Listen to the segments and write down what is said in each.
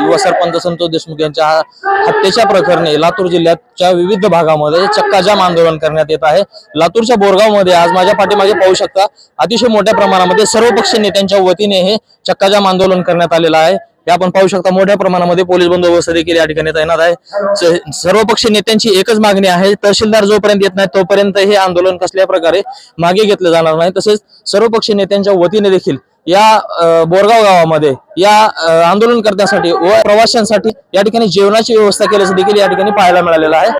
युवा सरपंच संतोष देशमुख यांच्या हत्येच्या प्रकरणी लातूर जिल्ह्याच्या विविध भागामध्ये चक्काजाम आंदोलन करण्यात येत आहे। लातूरच्या बोरगावमध्ये आज माझ्या पाठीमागे पाहू शकता अतिशय मोठ्या प्रमाणामध्ये सर्वपक्षीय नेत्यांच्या वतीने हे चक्काजाम आंदोलन करण्यात आलेलं आहे। हे आपण पाहू शकता मोठ्या प्रमाणामध्ये पोलीस बंदोबस्त देखील या ठिकाणी तैनात आहे। सर्वपक्षीय नेत्यांची एकच मागणी आहे, तहसीलदार जोपर्यंत येत नाही तोपर्यंत हे आंदोलन कसल्या प्रकारे मागे घेतलं जाणार नाही। तसेच सर्वपक्षीय नेत्यांच्या वतीने देखील या बोरगाव गावामध्ये या आंदोलन करण्यासाठी व प्रवाशांसाठी या ठिकाणी जेवणाची व्यवस्था केल्याचं देखील या ठिकाणी पाहायला मिळालेलं आहे।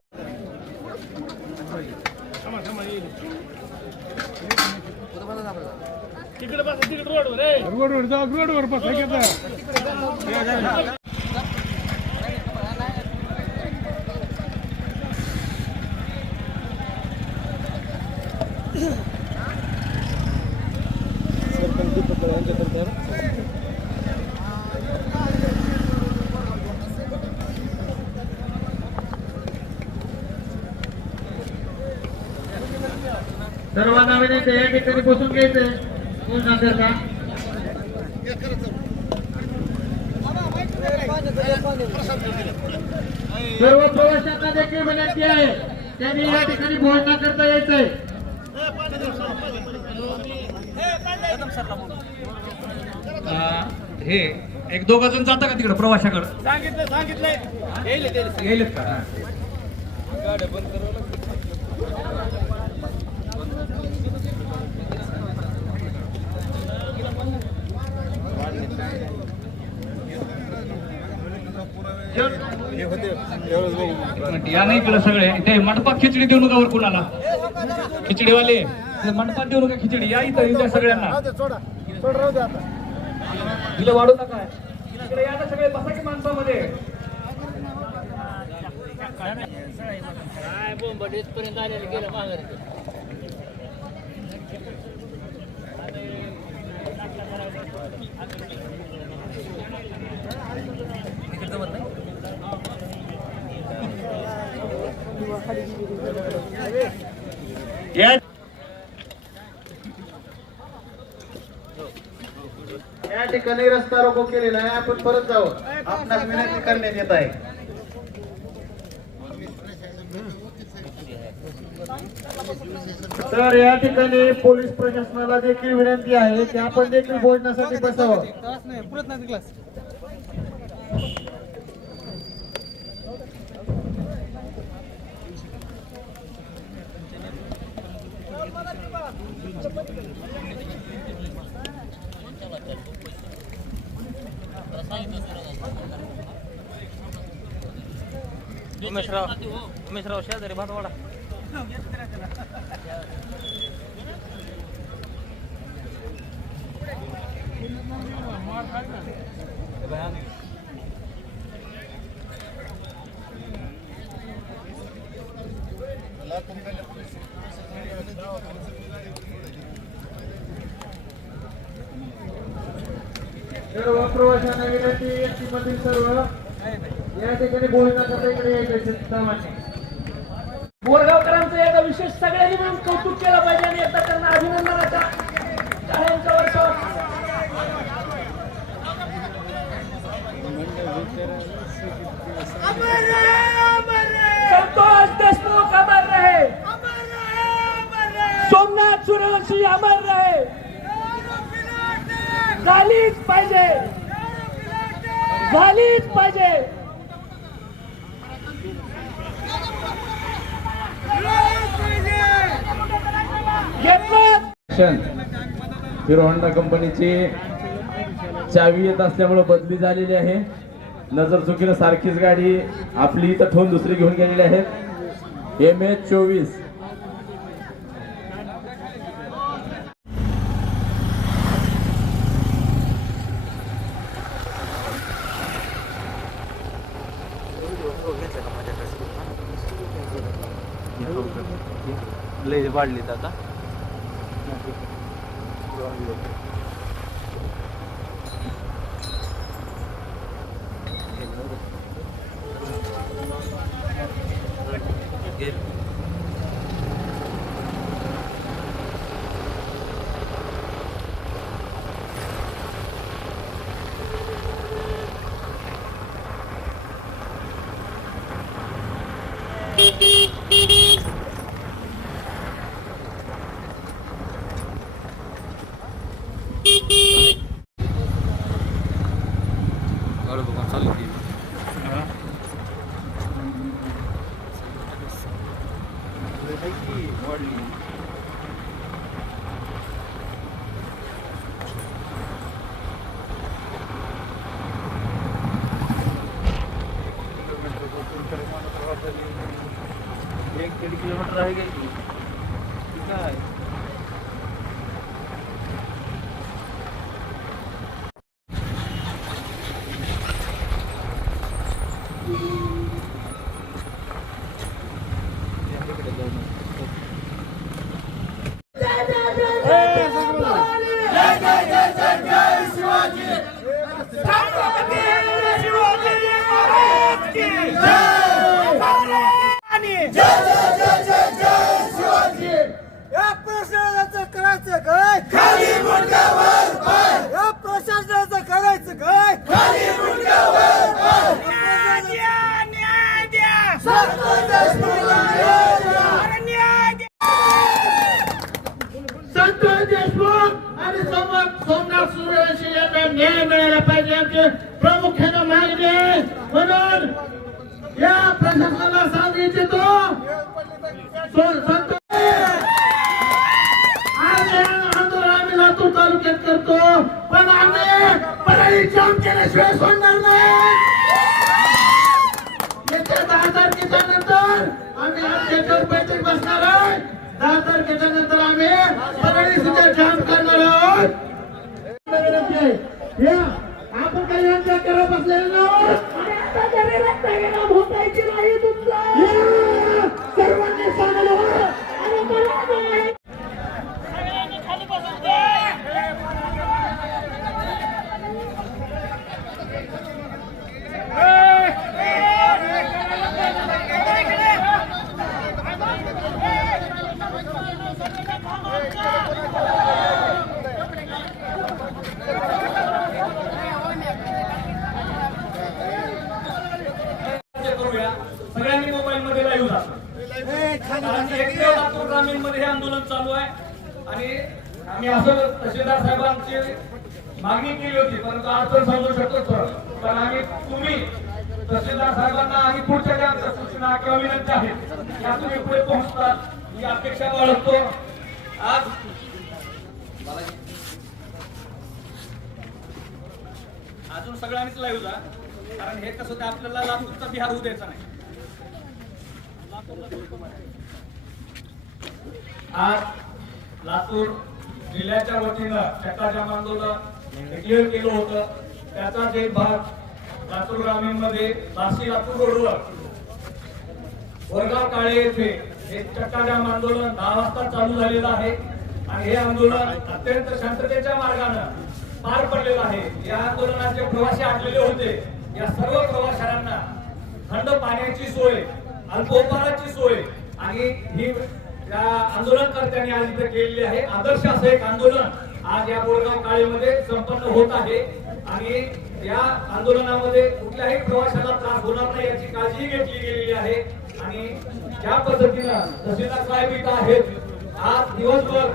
सर्वांना विनंती आहे ठिकाणी बसून घ्यायचंय कोण सांगेल का। सर्व प्रवाशांना देखील विनंती आहे त्यांनी या ठिकाणी भोजन करता यायचंय। हे एक दोघ जण जाता का तिकडे प्रवाशाकडे सांगितलंय येईल का। गाड्या बंद करावं या नाही केलं सगळे ते मंडपात खिचडी देऊ नका वर कुणाला खिचडीवाले मंडपात देऊ नका खिचडी या इथं इथं सगळ्यांना तिला वाढू नका इकडे या ना सगळे बसा की माणसामध्ये काय बोंबड इथपर्यंत आलेलं गेलं माघारी या ठिकाणी रस्ता रोको केलेला आहे, आपण परत जाऊ। आपणास विनंती करण्यात येत आहे। तर या ठिकाणी पोलीस प्रशासनाला देखील विनंती आहे की आपण देखील भोजनासाठी बसावं। उमेशराव शेजारी भातवाडा सर्व प्रवाशांना विनंती एसटीमधील सर्व या ठिकाणी भोजनासाठी इकडे यायचे सामान्य। बोरगावकरांचं एका विशेष सगळ्यांनी मिळून कौतुक केलं पाहिजे आणि एकदा त्यांना अभिनंदनाच्या टाळ्यांच्या वर्षावर संतोष देशमुख अमर रहे, सोमनाथ सूर्यवंशी अमर रहे, झालीच पाहिजे झालीच पाहिजे। हिरो होंडा कंपनीची चावी येत असल्यामुळे बदली झालेली आहे। नजर चुकीनं सारखीच गाडी आपली इथं ठेवून दुसरी घेऊन गेलेली आहे। MH24 लय वाढलीत आता या प्रशासनाचं करायचं काय खाली मुंड्यावर पाय या प्रशासनाचं करायचं काय खाली मुंड्यावर पाय न्याय द्या संतोष देशमुखला न्याय द्या संतोष देशमुख आणि सोमनाथ सूर्यवंशी यांना न्याय मिळाला पाहिजे आमची प्रामुख्यानं मागणी आहे म्हणून या प्रशासनाला सांगू इच्छितो संतोष आम्ही लातूर तालुक्यात करतो पण आम्ही परळी जाम केल्याशिवाय सोडणार नाही येत्या 10 तारखेच्या नंतर आम्ही आमच्यावर बैठक बसणार आहे 10 तारखेच्या नंतर आम्ही परळी सुद्धा जाम करणार आहोत आपण काही यांच्या करत बसलेलं नाही सर्वांनी सांगलं सगळ्यांनी मोबाईल मध्ये लाईव्ह लातूर ग्रामीण मध्ये हे आंदोलन चालू आहे आणि आम्ही असं तहसीलदार साहेबांची मागणी केली होती परंतु अडचण समजू शकतो पण आम्ही तुम्ही तहसीलदार साहेबांना आणि पुढच्या ज्या आमच्या सूचना किंवा विनंती आहेत या तुम्ही पुढे पोहोचतात ही अपेक्षा बाळगतो आज अजून सगळ्यांनीच लाईव्ह जा कारण हे कसं ते आपल्याला लातूरचा बिहार होऊ द्यायचा नाही आज लातूर जिल्ह्याच्या वतीनं चक्काजाम आंदोलन डिक्लेअर केलं होतं त्याचाच एक भाग लातूर ग्रामीण मध्ये बार्शी लातूर रोडवर वरगाव काळे येथे हे चक्काजाम आंदोलन 10 वाजता चालू झालेलं आहे आणि हे आंदोलन अत्यंत शांततेच्या मार्गानं पार पडलेलं आहे या आंदोलनाचे प्रवासी आटलेले होते या सर्व प्रवाशांना थंड पाण्याची सोय अल्पोपहाराची सोय आणि ही या आंदोलनकर्त्यांनी आज इथे केलेली आहे आदर्श असं एक आंदोलन आज या बोरगाव काळेमध्ये संपन्न होत आहे आणि या आंदोलनामध्ये कुठल्याही प्रवाशाला त्रास होणार नाही याची काळजी घेतली गेलेली आहे आणि ज्या पद्धतीनं तहसीलदार साहेब इथं आहेत आज दिवसभर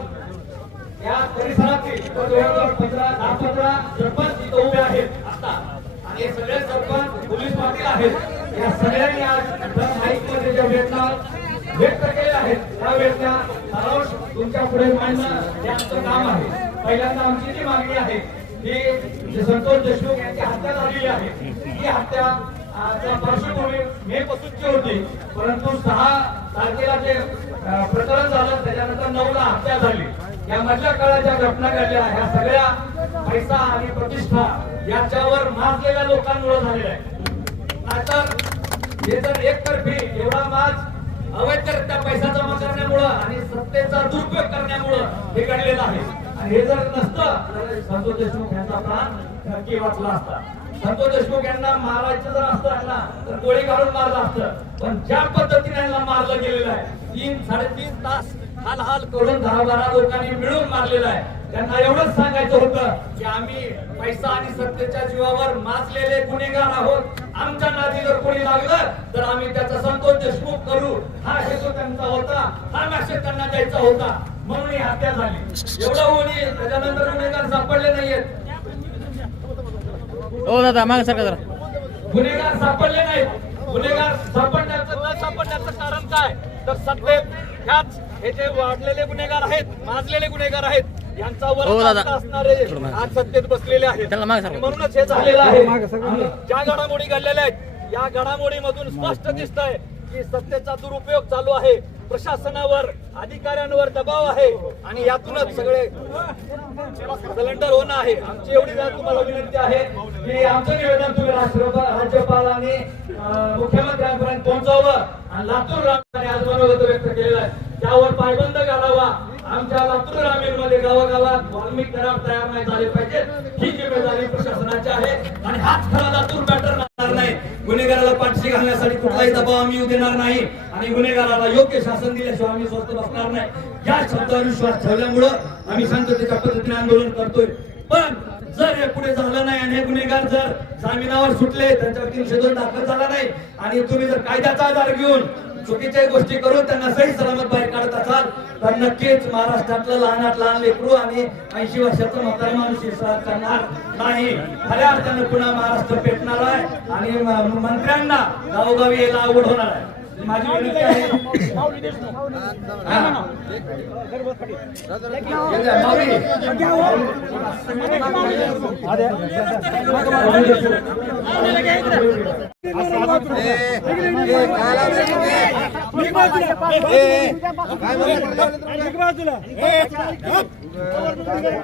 या परिसरातील 10-15 सरपंच इथं उभे आहेत आता आणि हे सगळे सरपंच पोलीस पाटील आहेत या सगळ्यांनी आज माईक मध्ये ज्या वेदना व्यक्त केल्या आहेत त्या वेदना सारांश तुमच्या पुढे मांडणं हे आमचं काम आहे पहिल्यांदा आमची जी मागणी आहे की संतोष देशमुख यांची हत्या झालेली आहे ही हत्या पार्श्वभूमी मे 25 होती परंतु 6 तारखेला जे प्रकरण झालं त्याच्यानंतर 9ला हत्या झाली या मधल्या काळाच्या घटना घडल्या ह्या सगळ्या पैसा आणि प्रतिष्ठा याच्यावर माजलेल्या लोकांमुळे झालेला आहे नाहीतर हे जर एकतर्फी एवढा माज अवैधरित्या पैसा जमा करण्यामुळं आणि सत्तेचा दुरुपयोग करण्यामुळं हे घडलेलं आहे आणि हे जर नसतं तर संतोष देशमुख यांचा प्राण नक्की वाचला असता संतोष देशमुख यांना मारायचं जर असतं ना तर गोळी घालून मारलं असतं पण ज्या पद्धतीने यांना मारलं गेलेलं आहे 3-3.5 तास हाल करून 10-12 लोकांनी मिळून मारलेलं आहे त्यांना एवढंच सांगायचं होतं की आम्ही पैसा आणि सत्तेच्या जीवावर माजलेले गुन्हेगार आहोत आमच्या नादी जर कोणी लागलं तर आम्ही त्याचा संतोष देशमुख करू हा हेतू त्यांचा होता हा मेसेज त्यांना द्यायचा होता म्हणून ही हत्या झाली एवढं होणी त्याच्यानंतर गुन्हेगार सापडले नाहीयेत हो दादा मागे सरका जरा गुन्हेगार सापडले नाहीत. गुन्हेगार सापडण्याचं न सापडण्याचं कारण काय तर सत्तेत ह्याच हे जे वाढलेले गुन्हेगार आहेत, माजलेले गुन्हेगार आहेत, यांचा वर्ग असणारे आज सत्तेत बसलेले आहेत. आणि म्हणूनच हे झालेलं आहे. आणि ज्या घडामोडी घडलेल्या आहेत या घडामोडीमधून स्पष्ट दिसत आहे की सत्तेचा दुरुपयोग चालू आहे, प्रशासनावर अधिकाऱ्यांवर दबाव आहे आणि यातूनच सगळे सिलेंडर होणं आहे. आमची एवढी तुम्हाला विनंती आहे की आमचं निवेदन तुम्ही राज्यपाल आणि मुख्यमंत्र्यांपर्यंत पोहोचवावं आणि लातूर ग्रामीण आज मनोगत व्यक्त केलेलं आहे त्यावर पायबंद घालावा. आमच्या लातूर ग्रामीण मध्ये गावागावात वाल्मिक करार तयार नाही झाले पाहिजे, ही जिम्मेदारी प्रशासनाची आहे आणि हाच खरा लातूर पॅटर्न असणार नाही. गुन्हेगाराला पाठशी घालण्यासाठी कुठलाही दबाव आम्ही येऊ देणार नाही आणि गुन्हेगाराला योग्य शासन दिल्याशिवाय आम्ही स्वस्त बसणार नाही. या शब्दावर विश्वास ठेवल्यामुळं आम्ही शांततेच्या पद्धतीने आंदोलन करतोय. पण जर हे पुढे झालं नाही आणि हे गुन्हेगार जर जामिनावर सुटले, त्यांच्यावर 302 दाखल झाला नाही आणि तुम्ही जर कायद्याचा आधार घेऊन चुकीच्या गोष्टी करून त्यांना सही सलामत बाहेर काढत असाल तर नक्कीच महाराष्ट्रातलं लहानात लहान लेकरू आणि 80 वर्षाचं म्हातारा माणूस सहन करणार नाही. खऱ्या अर्थानं पुन्हा महाराष्ट्र पेटणार आहे आणि मंत्र्यांना गावोगावी यायला अवघड होणार आहे. माझी विनंती आहे